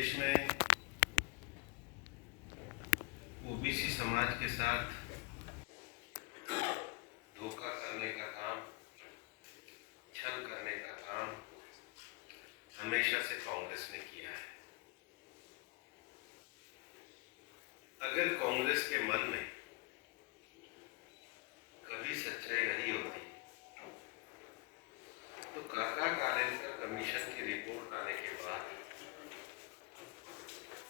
देश में ओबीसी समाज के साथ धोखा करने का काम, छल करने का काम हमेशा से कांग्रेस ने किया है। अगर कांग्रेस के मन में कभी सच्चाई रही होती तो काका कालेलकर कमीशन की रिपोर्ट आने के बाद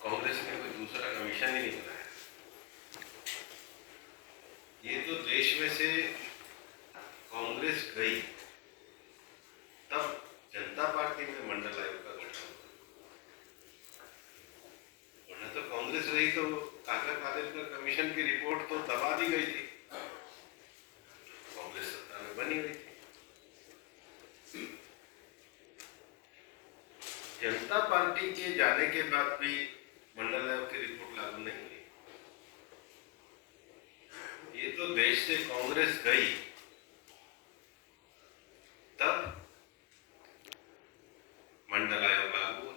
कांग्रेस ने कोई दूसरा कमीशन ही नहीं बनाया। ये तो देश में से कांग्रेस गई तब जनता पार्टी में मंडल आयोग का गठन हुआ, वरना तो कांग्रेस रही तो काका कालेलकर कमीशन की रिपोर्ट तो दबा दी गई थी, कांग्रेस सत्ता में बनी हुई थी। जनता पार्टी के जाने के बाद भी मंडल आयोग की रिपोर्ट लागू नहीं हुई। ये तो देश से कांग्रेस गई तब मंडल आयोग लागू हुआ,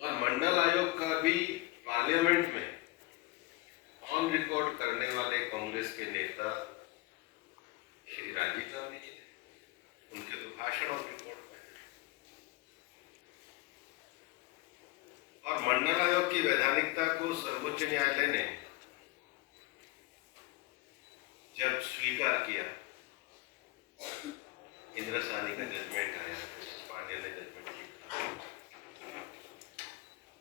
और मंडल आयोग का भी पार्लियामेंट में ऑन रिकॉर्ड करने वाले कांग्रेस के नेता श्री राजीव गांधी जी थे। उनके तो भाषण ऑन रिकॉर्ड में, और मंडल आयोग की वैधानिकता को सर्वोच्च न्यायालय ने जब स्वीकार किया, इंदिरा साहनी का जजमेंट आया, पांड्या ने जजमेंट लिखा,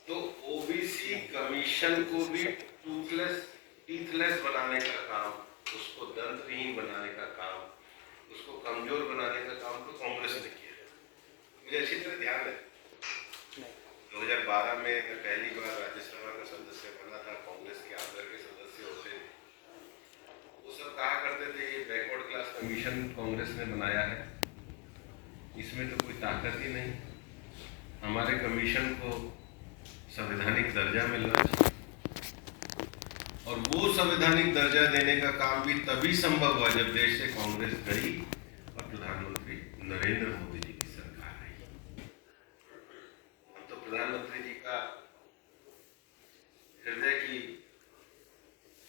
तो ओबीसी कमीशन को भी टीथलेस बनाने का काम, उसको दंतहीन बनाने का काम, उसको कमजोर बनाने का काम तो कांग्रेस ने किया। मुझे अच्छी तरह ध्यान है 2012 में मैं पहली बार राज्यसभा का सदस्य बना था, कांग्रेस के आदर के सदस्य होते थे, वो सब कहा करते थे ये बैकवर्ड क्लास कमीशन कांग्रेस ने बनाया है, इसमें तो कोई ताकत ही नहीं, हमारे कमीशन को संवैधानिक दर्जा मिलना चाहिए। और वो संवैधानिक दर्जा देने का काम भी तभी संभव हुआ जब देश से कांग्रेस गई और प्रधानमंत्री नरेंद्र मोदी जी की सरकार आई। हम तो प्रधानमंत्री जी का हृदय की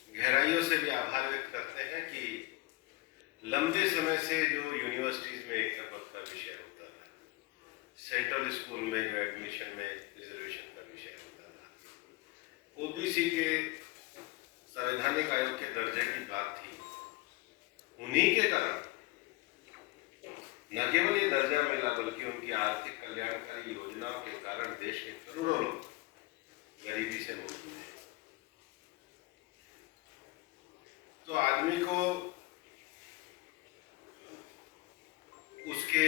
गहराइयों से भी आभार व्यक्त करते हैं कि लंबे समय से जो यूनिवर्सिटीज में एक पद का विषय होता था, सेंट्रल स्कूल में जो एडमिशन में रिजर्वेशन का विषय होता था, ओबीसी के संवैधानिक आयोग के दर्जे की बात थी, उन्हीं के कारण न केवल ये दर्जा मिला बल्कि उनकी आर्थिक कल्याणकारी योजनाओं के कारण देश के करोड़ों लोग गरीबी से मुक्त हुए। तो आदमी को उसके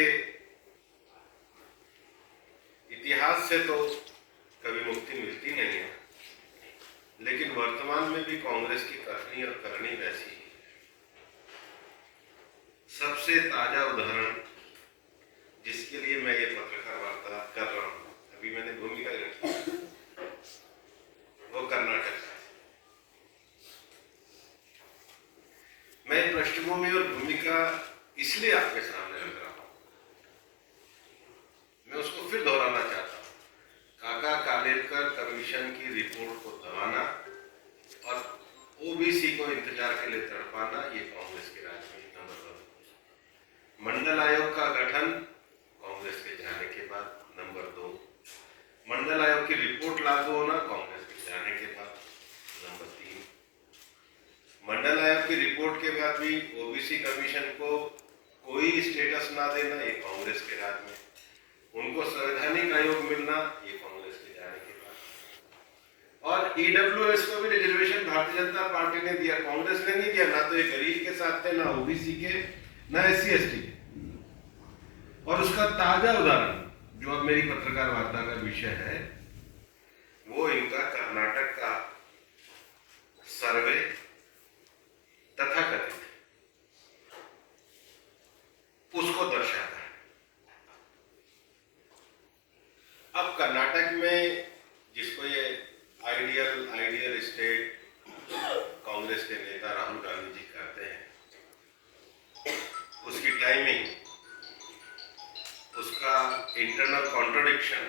इतिहास से तो कभी मुक्ति मिलती नहीं है, लेकिन वर्तमान में भी कांग्रेस की कथनी और करनी वैसी है। सबसे ताजा उदाहरण जिसके लिए मैं ये पत्रकार वार्ता कर रहा हूं, अभी मैंने भूमिका रखी, वो कर्नाटक है। मैं पृष्ठभूमि और भूमिका इसलिए आपके सामने रख रहा हूं, मैं उसको फिर दोहराना चाहता हूं। काका कालेलकर कमीशन की रिपोर्ट को दबाना और ओबीसी को इंतजार के लिए तड़पाना, ये कांग्रेस के राज में नंबर 1। मंडल आयोग का गठन कांग्रेस के जाने के बाद नंबर 2। मंडल आयोग की रिपोर्ट लागू होना कांग्रेस के जाने के बाद नंबर 3। मंडल आयोग की रिपोर्ट के बाद भी ओबीसी कमीशन को कोई स्टेटस ना देना, ये कांग्रेस के राज में। उनको संवैधानिक आयोग मिलना, ये कांग्रेस के जाने के बाद। और ईडब्ल्यूएस को भी रिजर्वेशन भारतीय जनता पार्टी ने दिया, कांग्रेस ने नहीं दिया। ना तो ये गरीब के साथ थे, ना ओबीसी के, ना SC/ST के। और उसका ताजा उदाहरण जो अब मेरी पत्रकार वार्ता का विषय है, वो इनका कर्नाटक का सर्वे तथाकथित उसको दर्शाता है। अब कर्नाटक में जिसको ये आइडियल स्टेट कांग्रेस के नेता राहुल गांधी जी कहते हैं, उसकी टाइमिंग, उसका इंटरनल कॉन्ट्रडिक्शन,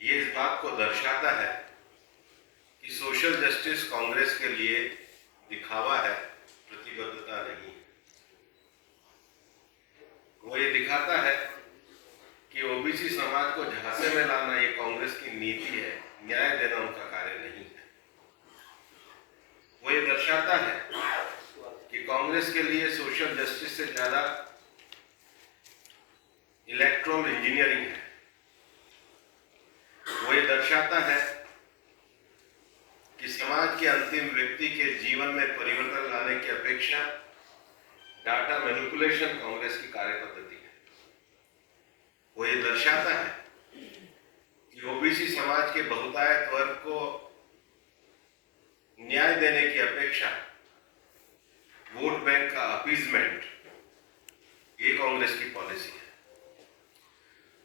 ये इस बात को दर्शाता है कि सोशल जस्टिस कांग्रेस के लिए दिखावा है, प्रतिबद्धता नहीं। वो ये दिखाता है कि ओबीसी समाज को झांसे में लाना ये कांग्रेस की नीति है, न्याय देना उनका कार्य नहीं है। वो ये दर्शाता है कि कांग्रेस के लिए सोशल जस्टिस से ज्यादा इलेक्ट्रल इंजीनियरिंग है। वो ये दर्शाता है कि समाज के अंतिम व्यक्ति के जीवन में परिवर्तन लाने की अपेक्षा डाटा मैनिपुलेशन कांग्रेस की कार्य पद्धति है। वो ये दर्शाता है कि ओबीसी समाज के बहुतायत वर्ग को न्याय देने की अपेक्षा वोट बैंक का अपीजमेंट, ये कांग्रेस की पॉलिसी है।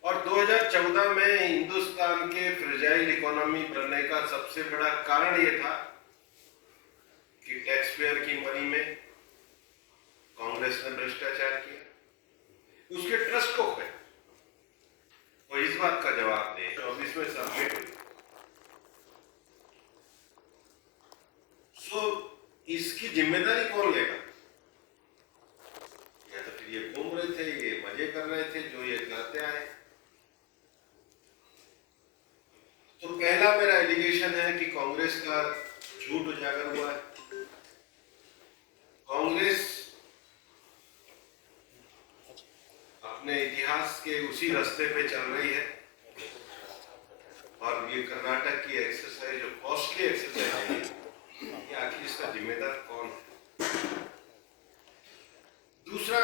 और 2014 में हिंदुस्तान के फ्रेजाइल इकोनॉमी बनने का सबसे बड़ा कारण यह था कि टैक्स पेयर की मनी में कांग्रेस ने भ्रष्टाचार किया, उसके ट्रस्ट को खोया। और इस बात का जवाब दे 24 में सबमिट हुई। सो इसकी जिम्मेदारी कौन लेगा? या तो फिर ये घूम रहे थे, ये मजे कर रहे थे जो ये करते आए। तो पहला मेरा एलिगेशन है कि कांग्रेस का झूठ उजागर हुआ है। कांग्रेस अपने इतिहास के उसी रास्ते पे चल रही है और ये कर्नाटक की एक्सरसाइज जो कॉस्टली एक्सरसाइज है, ये आखिर इसका जिम्मेदार कौन है? दूसरा,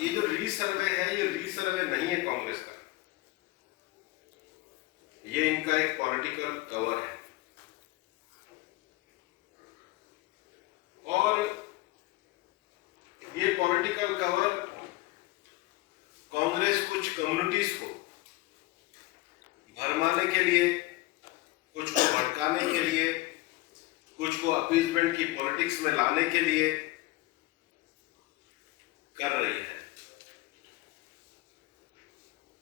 ये जो रीसर्वे है, ये रीसर्वे नहीं है कांग्रेस का, ये इनका एक पॉलिटिकल कवर है। और ये पॉलिटिकल कवर कांग्रेस कुछ कम्युनिटीज को भरमाने के लिए, कुछ को भड़काने के लिए, कुछ को अपीजमेंट की पॉलिटिक्स में लाने के लिए कर रही है।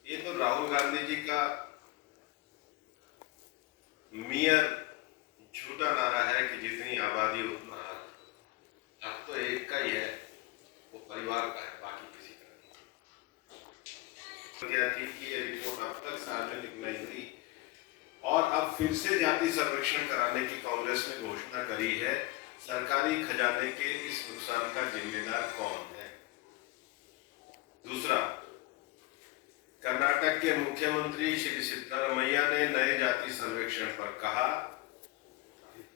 ये तो राहुल गांधी जी का मियर झूठा नारा है कि जितनी आबादी उतना हक। अब तो एक का ही है, वो परिवार का है, बाकी किसी का नहीं। क्या थी कि ये रिपोर्ट अब तक सार्वजनिक नहीं हुई और अब फिर से जाति सर्वेक्षण कराने की कांग्रेस ने घोषणा करी है। सरकारी खजाने के इस नुकसान का जिम्मेदार कौन है? दूसरा, कर्नाटक के मुख्यमंत्री श्री सिद्धरामैया ने नए जाति सर्वेक्षण पर कहा,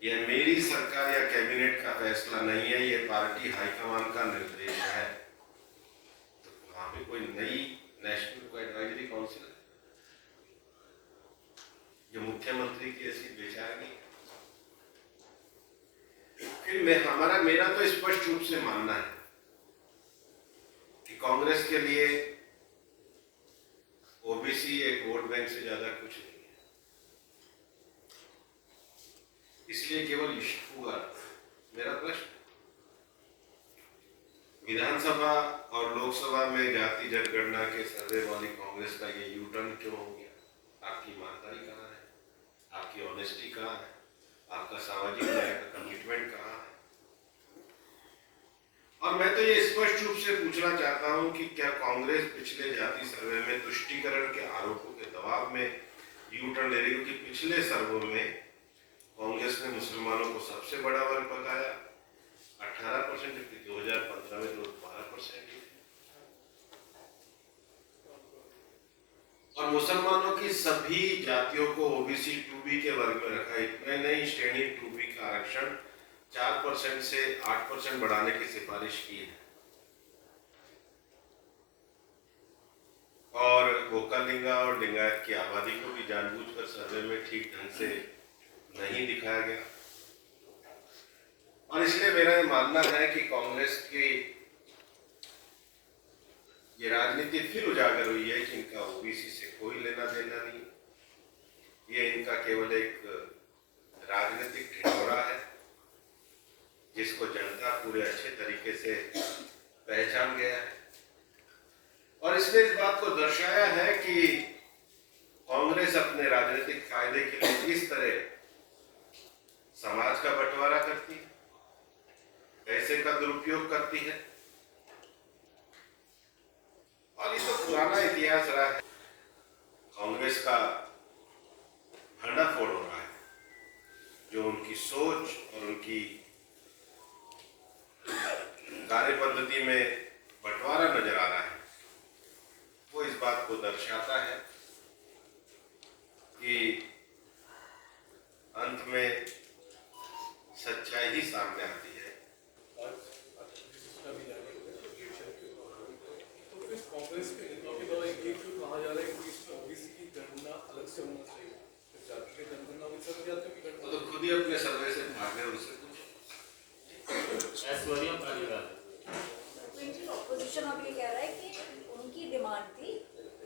यह मेरी सरकार या कैबिनेट का फैसला नहीं है, यह पार्टी हाईकमान का निर्देश है। तो वहां पे कोई नई नेशनल एडवाइजरी काउंसिल है जो मुख्यमंत्री की ऐसी बेचारगी? फिर मेरा तो स्पष्ट रूप से मानना है कि कांग्रेस के लिए ओबीसी एक वोट बैंक से ज्यादा कुछ नहीं है। इसलिए केवल इश्यू मेरा प्रश्न, विधानसभा और लोकसभा में जाति जनगणना के सर्वे वाली कांग्रेस का ये यू टर्न क्यों हो गया? आपकी ईमानदारी कहाँ है? आपकी ऑनेस्टी कहाँ है? आपका सामाजिक न्याय का कमिटमेंट कहाँ है? और मैं तो ये स्पष्ट रूप से पूछना चाहता हूं कि क्या कांग्रेस पिछले जाति सर्वे में तुष्टीकरण के आरोपों के दबाव में यू टर्न ले रही हो? कि पिछले सर्वे में कांग्रेस ने मुसलमानों को सबसे बड़ा वर्ग बताया 18%, 2015 में तो 12%। और मुसलमानों की सभी जातियों को ओबीसी 2B के वर्ग में रखा। इतना ही नहीं, श्रेणी 2B का आरक्षण 4% से 8% बढ़ाने की सिफारिश की है। और गोकालिंगा और लिंगायत की आबादी को भी जानबूझकर सर्वे में ठीक ढंग से नहीं दिखाया गया। और इसलिए मेरा ये मानना है कि कांग्रेस की ये राजनीति फिर उजागर हुई है कि इनका ओबीसी से कोई लेना देना नहीं, ये इनका केवल एक राजनीतिक ढिंढोरा है जिसको जनता पूरे अच्छे तरीके से पहचान गया है। और इसने इस बात को दर्शाया है कि कांग्रेस अपने राजनीतिक फायदे के लिए किस तरह समाज का बंटवारा करती है, पैसे का दुरुपयोग करती है। और ये तो पुराना इतिहास रहा है। कांग्रेस का भंडाफोड़ हो रहा है, जो उनकी सोच और उनकी कार्य पद्धति में बंटवारा नजर आ रहा है, वो इस बात को दर्शाता है कि अंत में सच्चाई ही सामने आती है। कांग्रेस के नेताओं के द्वारा ये क्यों कहा जा रहा है कि इसमें ओबीसी की गणना अलग से होना चाहिए, जाति की जनगणना भी सब जातियों की गणना, वो तो खुद ही अपने सर्वे से भागे, उनसे पूछो। ऐश्वर्या पालीवाल। तो इनकी ऑपोजिशन अब ये कह रहा है कि उनकी डिमांड थी,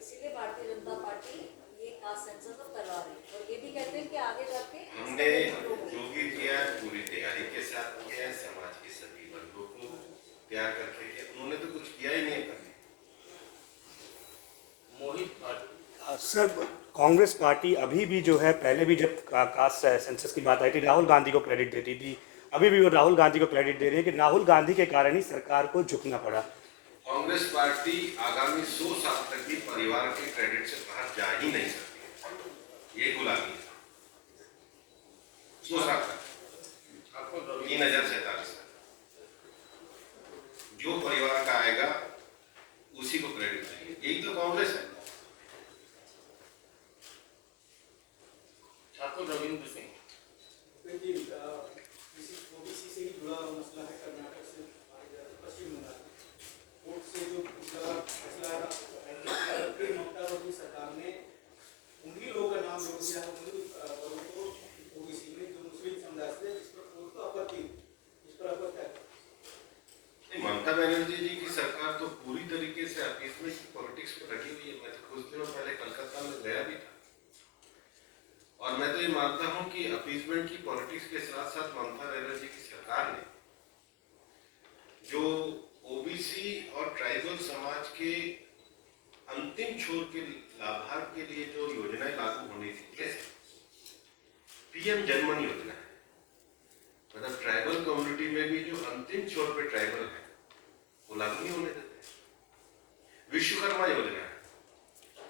इसीलिए भारतीय जनता पार्टी ये कास्ट सेंसस अब करवा रही है। और ये भी कहते हैं कि आगे जाके हमने जो भी किया पूरी तैयारी के साथ किया है, समाज के सभी वर्गों को तैयार करके किया। उन्होंने तो कुछ किया ही नहीं है। मोहित सर, कांग्रेस पार्टी अभी भी जो है, पहले भी जब कास्ट सेंसस की बात आई थी, राहुल गांधी को क्रेडिट देती थी, अभी भी वो राहुल गांधी को क्रेडिट दे रही है कि राहुल गांधी के कारण ही सरकार को झुकना पड़ा। कांग्रेस पार्टी आगामी 100 साल तक भी परिवार के क्रेडिट से बाहर जा ही नहीं सकती। ये गुलामी है 100 साल तक, 3047 जो परिवार का आएगा उसी को क्रेडिट देंगे। यही तो कांग्रेस है। ठाकुर रविंद्र सिंह। ओबीसी से ही जुड़ा मसला है कर्नाटक से पश्चिम बंगाल कोर्ट से जो पिछला फैसला ममता बनर्जी सरकार ने उन्हीं लोगों का नाम जोड़ दिया है, उन्हीं लोगों को ओबीसी में जो मुस्लिम समुदाय से, जिस पर कोर्ट को आपत्ति, इस पर आपत्ति है। ममता बनर्जी जी की सरकार तो पूरी तरीके से अपीसमेंट की पॉलिटिक्स में लगी हुई है। मैं तो कुछ दिनों पहले कलकत्ता में गया भी था, और मैं तो ये मानता हूं कि अपीसमेंट की पॉलिटिक्स के साथ साथ ममता बनर्जी की सरकार ने जो ओबीसी और ट्राइबल समाज के अंतिम छोर के लाभार्थ के लिए जो योजनाएं लागू होनी थी, जैसे पीएम जनमन योजना है, मतलब ट्राइबल कम्युनिटी में भी जो अंतिम छोर पे ट्राइबल है वो लागू नहीं होने देते। विश्वकर्मा योजना है।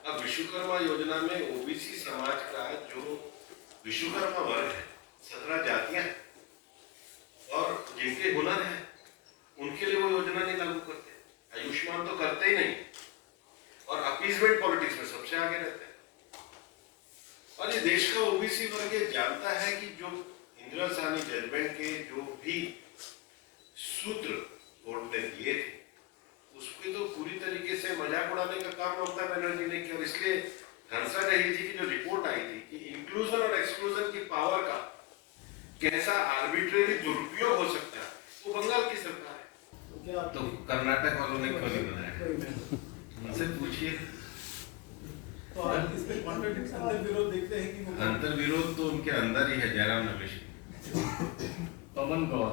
अब विश्वकर्मा योजना में ओबीसी समाज का जो विश्वकर्मा वर्ग है, 17 जातियां हैं, और जिनके हुनर है उनके लिए वो योजना नहीं लागू करते। आयुष्मान तो करते ही नहीं, और अपीसमेंट पॉलिटिक्स में सबसे आगे रहते हैं। और ये देश का ओबीसी वर्ग ये जानता है कि जो इंदिरा साहनी जजमेंट के जो भी सूत्र कोर्ट ने दिए थे, उसके तो पूरी तरीके से मजाक उड़ाने का काम ममता बनर्जी ने किया। और इसलिए हंसा रही जी की जो रिपोर्ट आई थी कि इंक्लूजन और एक्सक्लूजन की पावर का कैसा आर्बिट्रेरी दुरुपयोग हो सकता है, वो बंगाल की सरकार है। तो कर्नाटक वालों ने क्यों नहीं बनाया, उनसे पूछिए। तो आप इस पे कॉन्ट्रडिक्शन, अंतर्विरोध देखते हैं कि अंतर्विरोध तो उनके अंदर ही है। जयराम रमेश पवन गौर।